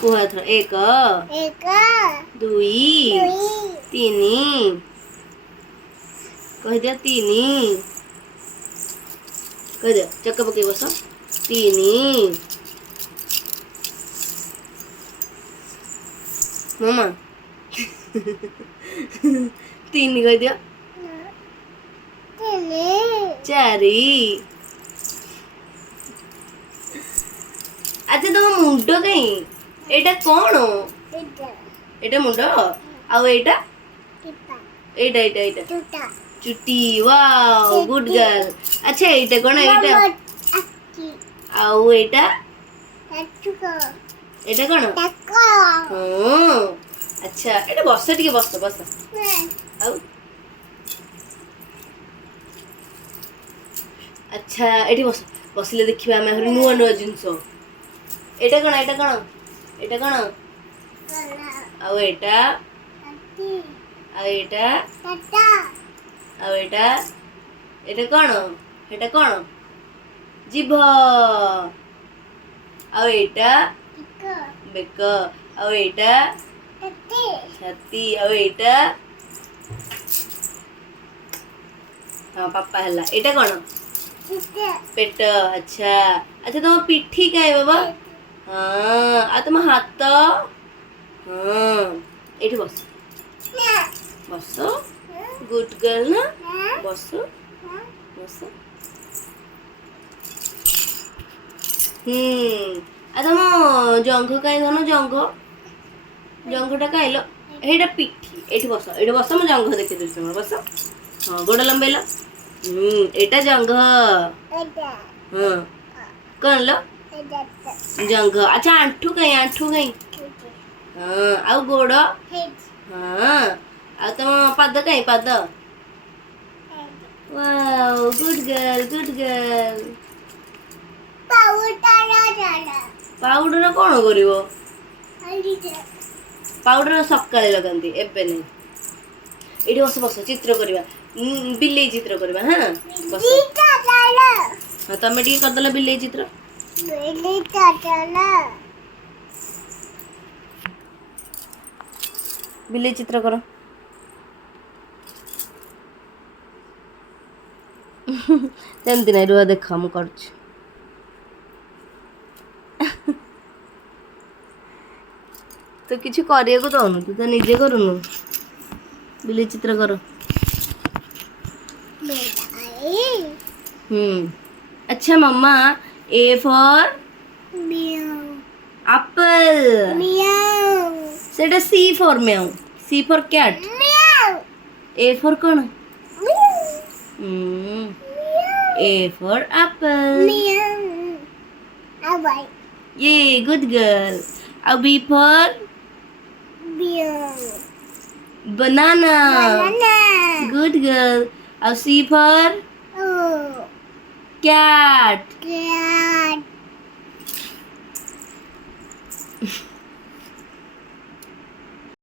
କୁହ ଏଥର। ଏକ ଦୁଇ ତିନି କହିଦିଅ। ତିନି କହିଦିଅ। ଚକ ପକେଇ ବସ। ତିନି ମାମା ତିନି କହିଦିଅ। ଚାରି। ଆଚ୍ଛା ତମ ମୁଣ୍ଡ କାଇଁ? ଏଇଟା କଣ? ଏଇଟା ମୁଣ୍ଡ ଆଉ ଏଇଟା ଏଇଟା ଏଇଟା ଏଇଟା ଚୁଟି। Wow good girl. ଆଚ୍ଛା ଏଇଟା କଣ? ଏଇଟା ଆଉ ଏଇଟା ଏଇଟା କଣ? ହଁ ଆଚ୍ଛା ଏଇଟା ବସ ଟିକେ ବସ ବସ। ଆଉ ଆଚ୍ଛା ଏଠି ବସ। ବସିଲେ ଦେଖିବା ଆମେ ଆହୁରି ନୂଆ ନୂଆ ଜିନିଷ। ଏଇଟା କଣ? ଏଇଟା କଣ? ଏଇଟା କଣ? ଆଉ ଏଇଟା ଆଉ ଏଇଟା ଆଉ ଏଇଟା ଏଇଟା କଣ? ଏଇଟା କଣ? ଜିଭ। ଆଉ ଏଇଟା ବେକ। ଆଉ ଏଇଟା ଛାତି। ଆଉ ଏଇଟା ହଁ ପାପା ହେଲା। ଏଇଟା କଣ? ପେଟ। ଆଚ୍ଛା ଆଚ୍ଛା ତମ ପିଠି କାଇଁ ବାବା? ହଁ ଆଉ ତମ ହାତ? ହଁ ଏଇଠି ବସ ବସ। ଗୁଡ୍ ଗାର୍ଲ ନା? ବସ ବସ। ଆଉ ତମ ଜଙ୍ଘ କାଇଁ ଧରୁନ? ଜଙ୍ଘଟା କାଇଁ ଲୋ? ହେଇଟା ପିଠି। ଏଇଠି ବସ। ଏଇଠି ବସ। ମୁଁ ଜଙ୍ଘ ଦେଖେଇ ଦଉଛି ତମର। ବସ। ହଁ ଗୋଡ ଲମ୍ବେଇଲ। ଏଇଟା ଜଙ୍ଘ। ହଁ କଣ ଲୋ? ଜଙ୍ଘ। ଆଚ୍ଛା ଆଣ୍ଠୁ କାଇଁ? ଆଣ୍ଠୁ କାଇଁ? ହଁ ଆଉ ଗୋଡ? ହଁ ଆଉ ତମ ପାଦ କାଇଁ? ପାଦ। Wow good girl good girl. Powder କଣ କରିବ? ପାଉଡର ସକାଳେ ଲଗାନ୍ତି, ଏବେ ନାହିଁ। ଏଇଠି ବସ ବସ ଚିତ୍ର କରିବା। ବିଲେଇ ଚିତ୍ର କରିବା। ହଁ ବସ। ହଁ ତମେ ଟିକେ କରିଦେଲ ବିଲେଇ ଚିତ୍ର। ବିଲେଇ ଚିତ୍ର କର। ସେମିତି ନାଇଁ ରୁହ ଦେଖ ମୁଁ କରୁଛି। ତୁ କିଛି କରିବାକୁ ଦଉନୁ, ତୁ ତ ନିଜେ କରୁନୁ। ବିଲେଇ ଚିତ୍ର କର। अच्छा मम्मा ए फॉर apple सेटा सी फॉर म्याऊ C for cat A for कौन ए फॉर apple ये गुड गर्ल अब B for banana good girl अब सी फॉर cat